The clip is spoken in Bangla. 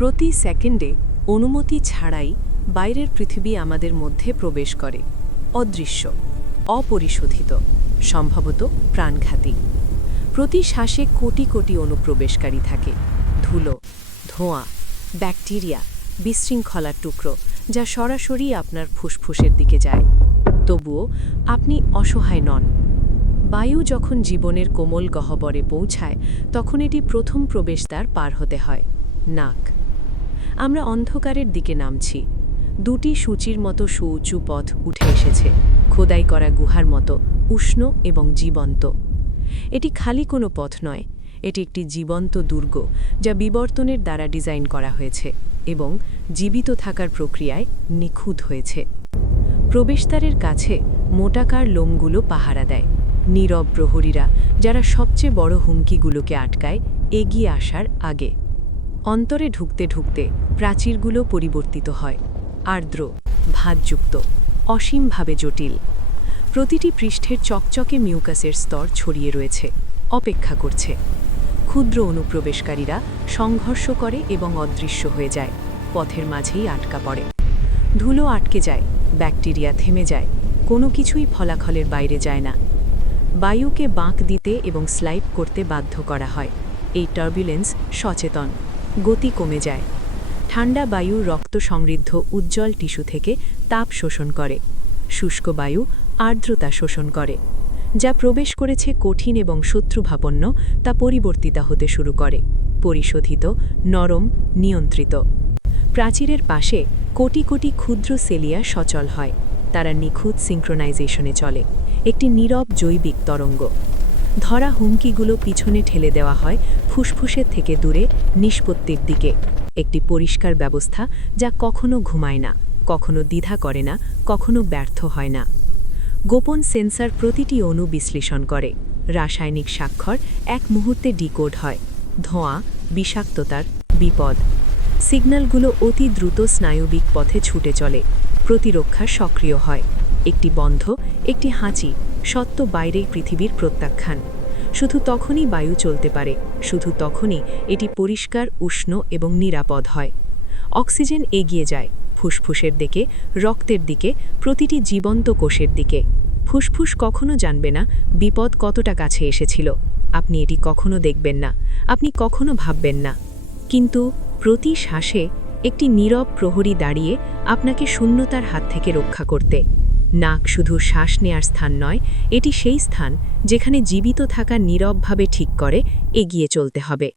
প্রতি সেকেন্ডে অনুমতি ছাড়াই বাইরের পৃথিবী আমাদের মধ্যে প্রবেশ করে, অদৃশ্য, অপরিশোধিত, সম্ভবত প্রাণঘাতী। প্রতি শ্বাসে কোটি কোটি অনুপ্রবেশকারী থাকে, ধুলো, ধোঁয়া, ব্যাকটেরিয়া, বিশৃঙ্খলার টুকরো, যা সরাসরি আপনার ফুসফুসের দিকে যায়। তবুও আপনি অসহায় নন। বায়ু যখন জীবনের কোমল গহ্বরে পৌঁছায়, তখন এটি প্রথম প্রবেশদ্বার পার হতে হয়, নাক। আমরা অন্ধকারের দিকে নামছি। দুটি সূচির মতো সুউঁচু পথ উঠে এসেছে, খোদাই করা গুহার মতো উষ্ণ এবং জীবন্ত। এটি খালি কোনো পথ নয়, এটি একটি জীবন্ত দুর্গ, যা বিবর্তনের দ্বারা ডিজাইন করা হয়েছে এবং জীবিত থাকার প্রক্রিয়ায় নিখুঁত হয়েছে। প্রবেশদ্বারের কাছে মোটাকার লোমগুলো পাহারা দেয়, নীরব প্রহরীরা, যারা সবচেয়ে বড় হুমকিগুলোকে আটকায় এগিয়ে আসার আগে। অন্তরে ঢুকতে ঢুকতে প্রাচীরগুলো পরিবর্তিত হয়, আর্দ্র, ভাঁজযুক্ত, অসীমভাবে জটিল। প্রতিটি পৃষ্ঠের চকচকে মিউকাসের স্তর ছড়িয়ে রয়েছে, অপেক্ষা করছে। ক্ষুদ্র অনুপ্রবেশকারীরা সংঘর্ষ করে এবং অদৃশ্য হয়ে যায়, পথের মাঝেই আটকা পড়ে। ধুলো আটকে যায়, ব্যাকটেরিয়া থেমে যায়, কোনো কিছুই ফলাফলের বাইরে যায় না। বায়ুকে বাঁক দিতে এবং স্লাইপ করতে বাধ্য করা হয়। এই টার্বুলেন্স সচেতন, গতি কমে যায়। ঠান্ডা বায়ু রক্ত সমৃদ্ধ উজ্জ্বল টিস্যু থেকে তাপ শোষণ করে, শুষ্ক বায়ু আর্দ্রতা শোষণ করে। যা প্রবেশ করেছে কঠিন এবং শত্রুভাপন্ন, তা পরিবর্তিত হতে শুরু করে, পরিশোধিত, নরম, নিয়ন্ত্রিত। প্রাচীরের পাশে কোটি কোটি ক্ষুদ্র সেলিয়া সচল হয়, তারা নিখুঁত সিঙ্ক্রোনাইজেশনে চলে, একটি নীরব জৈবিক তরঙ্গ। ধরা হুমকিগুলো পিছনে ঠেলে দেওয়া হয় ফুসফুসের থেকে দূরে, নিষ্পত্তির দিকে। একটি পরিষ্কার ব্যবস্থা যা কখনো ঘুমায় না, কখনো দ্বিধা করে না, কখনো ব্যর্থ হয় না। গোপন সেন্সর প্রতিটি অণু বিশ্লেষণ করে, রাসায়নিক স্বাক্ষর এক মুহূর্তে ডিকোড হয়। ধোঁয়া, বিষাক্ততার, বিপদ। সিগন্যালগুলো অতি দ্রুত স্নায়বিক পথে ছুটে চলে, প্রতিরক্ষা সক্রিয় হয়। একটি বন্ধ, একটি হাঁচি, সত্য বাইরেই পৃথিবীর প্রত্যাখ্যান। শুধু তখনই বায়ু চলতে পারে, শুধু তখনই এটি পরিষ্কার, উষ্ণ এবং নিরাপদ হয়। অক্সিজেন এগিয়ে যায়, ফুসফুসের দিকে, রক্তের দিকে, প্রতিটি জীবন্ত কোষের দিকে। ফুসফুস কখনো জানবে না বিপদ কতটা কাছে এসেছিল। আপনি এটি কখনো দেখবেন না, আপনি কখনো ভাববেন না। কিন্তু প্রতি শ্বাসে একটি নীরব প্রহরী দাঁড়িয়ে আপনাকে শূন্যতার হাত থেকে রক্ষা করতে। নাক শুধু শ্বাস নেয়ার স্থান নয়, এটি সেই স্থান যেখানে জীবিত থাকা নীরবভাবে ঠিক করে এগিয়ে চলতে হবে।